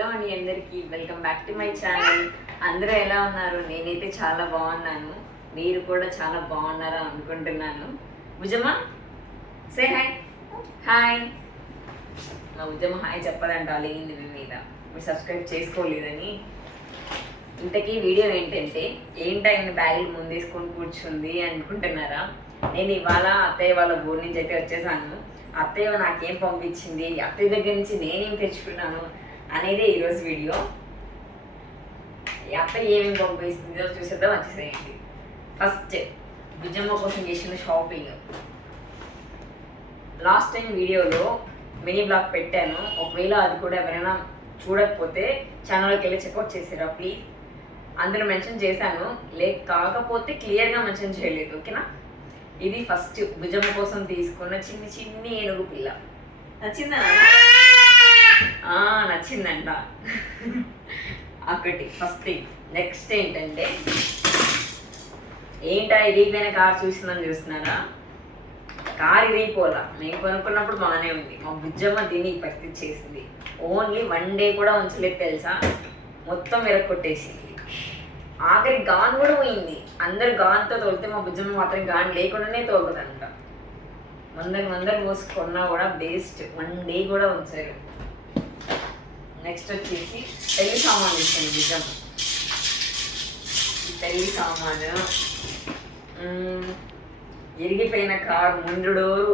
Hello అండి అందరికి. Welcome back to my channel అందరూ ఎలా ఉన్నారు? నేనైతే చాలా బాగున్నాను. మీరు కూడా చాలా బాగున్నారా అనుకుంటున్నాను. భుజమా సే హాయ్ హాయ్ మా ఉద్యమ హాయ్ చెప్పదంట అలిగింది మీ మీద? మీరు సబ్స్క్రైబ్ చేసుకోలేదని. ఇంతకీ వీడియో ఏంటంటే ఏంటైన బ్యాగులు ముందేసుకొని కూర్చుంది అనుకుంటున్నారా? నేను ఇవాళ అత్తయ్య వాళ్ళ ఊరి నుంచి అయితే వచ్చేసాను. అత్తయ్య నాకేం పంపించింది? అత్తయ్య దగ్గర నుంచి నేనేం తెచ్చుకున్నాను? అనేది ఈరోజు వీడియో. ఈ ఏమేమి పంపిస్తుందో చూసేద్దాం వచ్చేసేయండి. ఫస్ట్ భుజమ్మ కోసం చేసిన షాపింగ్ లాస్ట్ టైం వీడియోలో మినీ బ్లాగ్ పెట్టాను. ఒకవేళ అది కూడా ఎవరైనా చూడకపోతే ఛానల్కి వెళ్ళి చెక్అవుట్ చేసారా ప్లీజ్ అందులో మెన్షన్ చేశాను. లేక కాకపోతే క్లియర్గా మెన్షన్ చేయలేదు ఓకేనా? ఇది ఫస్ట్ భుజం కోసం తీసుకున్న చిన్ని చిన్ని ఏనుగు పిల్ల. నచ్చిందా నచ్చిందంట. ఒకటి ఫస్ట్ థింగ్. నెక్స్ట్ ఏంటంటే ఏంటా ఇరిగిపోయిన కార్ చూసిందని చూస్తున్నారా? కార్ ఇరిగిపోలా. మేము కొనుక్కున్నప్పుడు బాగానే ఉంది. మా బుజ్జమ్మ దీన్ని పరిస్థితి చేసింది. ఓన్లీ వన్ డే కూడా ఉంచలేదు తెలుసా? మొత్తం విరగొట్టేసింది ఆఖరి గాన్ కూడా పోయింది. అందరు గాన్తో తోలితే మా బుజ్జమ్మ మాత్రం గాన్ లేకుండానే తోలుతుందంట వందరు వందరు మోసుకున్నా కూడా బేస్ట్ వన్ డే కూడా ఉంచారు నెక్స్ట్ వచ్చేసి పెళ్ళి సామాన్ ఇచ్చాను నిజం. ఈ పెళ్ళి సామాను మ్మ్, ఇరిగిపోయిన కార్ ముందు డోరు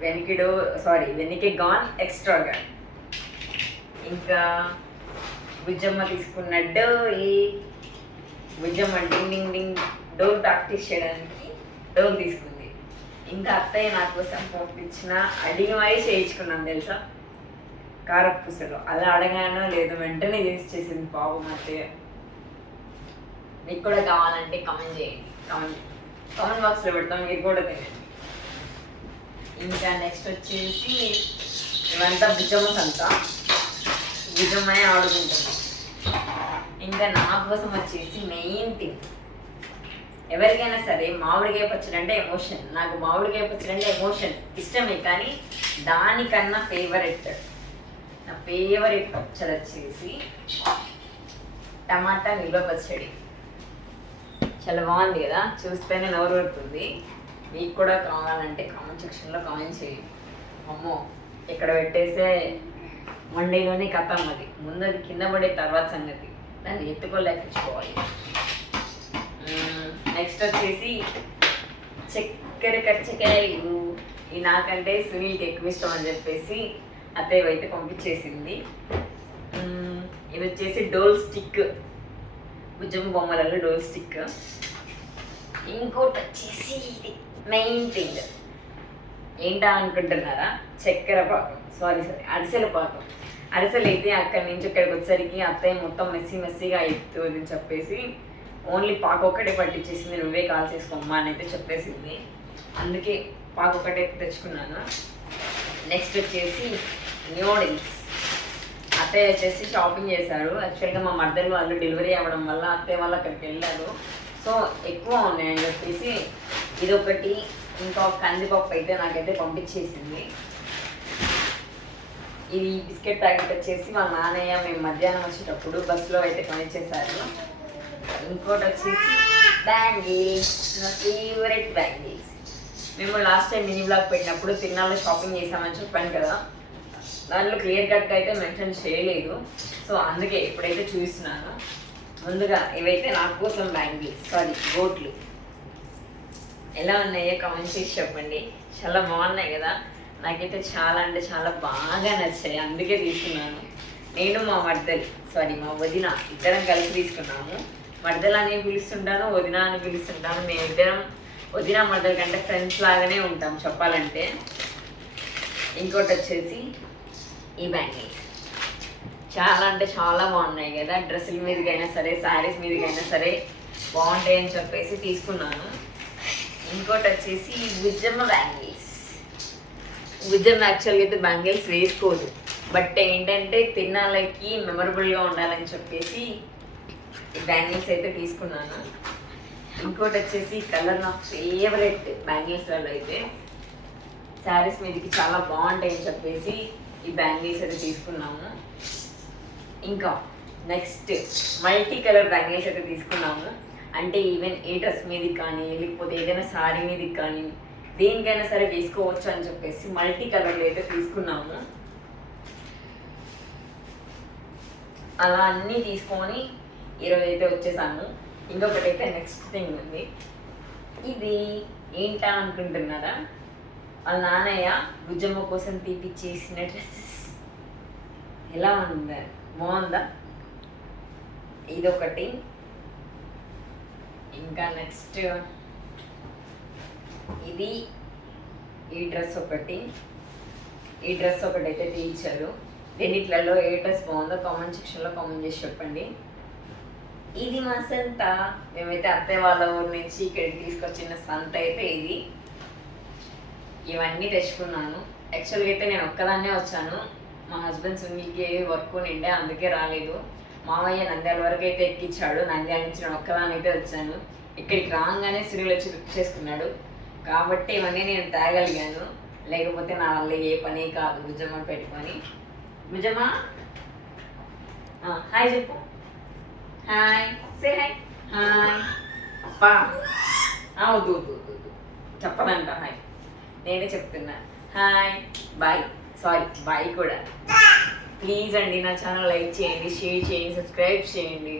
వెనక డోర్ సారీ వెనకే గాన్ ఎక్స్ట్రా ఇంకా బుజ్జమ్మ తీసుకున్న doll Bujjamma ding ding ding door practice చేయడానికి డోర్ తీసుకుంది. ఇంకా అత్తయ్య నా కోసం పంపించిన అడిగి మరీ చేయించుకున్నాను తెలుసా? కారపూసలు అలా అడగానో లేదు వెంటనే చేసి చేసింది పాపం అత్తయ్య మీకు కూడా కావాలంటే కమెంట్ చేయండి. కమెంట్ కామెంట్ బాక్స్లో పెడతాం మీరు కూడా తినండి. ఇంకా నెక్స్ట్ వచ్చేసి ఇవంతా భుజమ్మ సంత. భుజమ్మనే ఆడుకుంటుంది ఇంకా నా కోసం వచ్చేసి మెయిన్ థింగ్ ఎవరికైనా సరే మామిడికాయ పచ్చడి అంటే ఎమోషన్ నాకు మామిడికాయ పచ్చడి అంటే ఎమోషన్ ఇష్టమే కానీ దానికన్నా ఫేవరెట్ నా ఫేవరెట్ పచ్చడి వచ్చేసి టమాటా నిల్వ పచ్చడి. చాలా బాగుంది కదా? చూస్తేనే నోరు పడుతుంది మీకు కూడా కావాలంటే కామెంట్ సెక్షన్లో కామెంట్ చేయండి. అమ్మో ఇక్కడ పెట్టేసే మండేలోనే కథం అది ముందు అది కింద పడే తర్వాత సంగతి. దాన్ని ఎత్తుకోలేకపోవాలి. నెక్స్ట్ వచ్చేసి చక్కెర కచ్చకాయలు ఈ నాకంటే సునీల్కి ఎక్కువ ఇష్టం అని చెప్పేసి అత్తయ్య అయితే పంపించేసింది. ఇది వచ్చేసి డోల్ స్టిక్. భుజం బొమ్మలలో డోల్ స్టిక్. ఇంకోటి వచ్చేసి ఇది మెయిన్ థింగ్. ఏంటా అనుకుంటున్నారా? చక్కెర పాకం. సారీ సారీ అరిసెల పాకం. అరిసెలు అయితే అక్కడి నుంచి ఇక్కడికి వచ్చేసరికి అత్తయ్య మొత్తం మెస్సి మెస్సీగా అయిపోతుంది అని చెప్పేసి ఓన్లీ పాక ఒక్కటే పట్టించేసింది. నువ్వే కాల్ చేసుకోమ్మా అని అయితే చెప్పేసింది. అందుకే పాక ఒక్కటే తెచ్చుకున్నాను. నెక్స్ట్ వచ్చేసి న్యూడిల్స్ అత్తయ్య వచ్చేసి షాపింగ్ చేశారు. యాక్చువల్గా మా మర్దలు వాళ్ళు డెలివరీ అవ్వడం వల్ల అత్తయ్య వాళ్ళు అక్కడికి వెళ్ళారు. సో ఎక్కువ ఉన్నాయని చెప్పేసి ఇదొకటి ఇంకా కందిపప్పు అయితే నాకైతే పంపించేసింది. ఇది బిస్కెట్ ప్యాకెట్ వచ్చేసి మా నాన్నయ్య మేము మధ్యాహ్నం వచ్చేటప్పుడు బస్సులో అయితే కొనిచ్చేసారు ఇంకోటి వచ్చేసి బ్యాంగిల్స్ నా ఫేవరెట్ బ్యాంగిల్స్. మేము లాస్ట్ టైం మినీ బ్లాగ్ పెట్టినప్పుడు తిన్నాలో షాపింగ్ చేసామని చెప్పాను కదా. దాంట్లో క్లియర్ కట్గా అయితే మెన్షన్ చేయలేదు. సో అందుకే ఎప్పుడైతే చూస్తున్నానో ముందుగా ఇవైతే నా కోసం బ్యాంగిల్స్. సారీ బోట్లు. ఎలా ఉన్నాయో కామెంట్ చేసి చెప్పండి. చాలా బాగున్నాయి కదా. నాకైతే చాలా అంటే చాలా బాగా నచ్చాయి. అందుకే తీసుకున్నాను. నేను మా మర్దలి. సారీ మా వదిన. ఇద్దరం కలిసి తీసుకున్నాము. మర్దల అని పిలుస్తుంటాను వదిన అని పిలుస్తుంటాను. మేము ఇద్దరం వదిన మర్దల కంటే ఫ్రెండ్స్ లాగానే ఉంటాం చెప్పాలంటే. ఇంకోటి వచ్చేసి ఈ బ్యాంగిల్స్ చాలా అంటే చాలా బాగున్నాయి కదా. డ్రెస్సుల మీదకైనా సరే శారీస్ మీదకైనా సరే బాగుంటాయి అని చెప్పేసి తీసుకున్నాను. ఇంకోటి వచ్చేసి ఈ బుజ్జమ్మ బ్యాంగిల్స్ బుజ్జమ్మ యాక్చువల్గా అయితే బ్యాంగిల్స్ వేసుకోదు. బట్ ఏంటంటే తిన్నాళ్ళకి మెమరబుల్గా ఉండాలని చెప్పేసి ఈ బ్యాంగిల్స్ అయితే తీసుకున్నాను. ఇంకోటి వచ్చేసి కలర్ నా ఫేవరెట్ బ్యాంగిల్స్లలో అయితే శారీస్ మీదకి చాలా బాగుంటాయి అని చెప్పేసి ఈ బ్యాంగిల్స్ అయితే తీసుకున్నాము. ఇంకా నెక్స్ట్ మల్టీ కలర్ బ్యాంగిల్స్ అయితే తీసుకున్నాము. అంటే ఈవెన్ ఏ డ్రెస్ మీదకి కానీ లేకపోతే ఏదైనా సారీ మీదకి కానీ దేనికైనా సరే వేసుకోవచ్చు అని చెప్పేసి మల్టీ కలర్లు అయితే తీసుకున్నాము. అలా అన్నీ తీసుకొని ఈరోజు అయితే వచ్చేసాము. ఇంకొకటి అయితే నెక్స్ట్ థింగ్ ఉంది. ఇది ఏంటా అనుకుంటున్నారా? వాళ్ళ నాన్నయ్య గుజ్జమ్మ కోసం తీపిచ్చేసిన డ్రెస్సెస్. ఎలా ఉంది? బాగుందా? ఇదొకటి. ఇంకా నెక్స్ట్. ఇది ఈ డ్రెస్ ఒకటి. ఈ డ్రెస్ ఒకటి అయితే తీయించారు. రెండిట్లలో ఏ డ్రెస్ బాగుందో కామెంట్ సెక్షన్లో కామెంట్ చేసి చెప్పండి. ఇది మా సంత. మేమైతే అత్తయ్య వాళ్ళ ఊరి నుంచి ఇక్కడికి తీసుకొచ్చిన సంత అయితే ఇది. ఇవన్నీ తెచ్చుకున్నాను. యాక్చువల్గా అయితే నేను ఒక్కదాన్నే వచ్చాను. మా హస్బెండ్ సునీల్కి వర్క్ నిండే అందుకే రాలేదు. మామయ్య నంద్యాల వరకు అయితే ఎక్కించాడు. నంద్యాల నుంచి నేను ఒక్కదాన్ని అయితే వచ్చాను. ఇక్కడికి రాగానే సునీల్ వచ్చి బుక్ చేసుకున్నాడు. కాబట్టి ఇవన్నీ నేను తేగలిగాను. లేకపోతే నా వల్ల ఏ పని కాదు. భుజమ్మ పెట్టుకొని. భుజమ్మ? హాయ్ చెప్పు. హాయ్ సే హాయ్ హాయ్ పా ఆ, వద్దు వద్దు వద్దు చెప్పదంట హాయ్ నేనే చెప్తున్నా. హాయ్ బాయ్ సారీ బాయ్ కూడా. ప్లీజ్ అండి నా ఛానల్ లైక్ చేయండి షేర్ చేయండి సబ్స్క్రైబ్ చేయండి.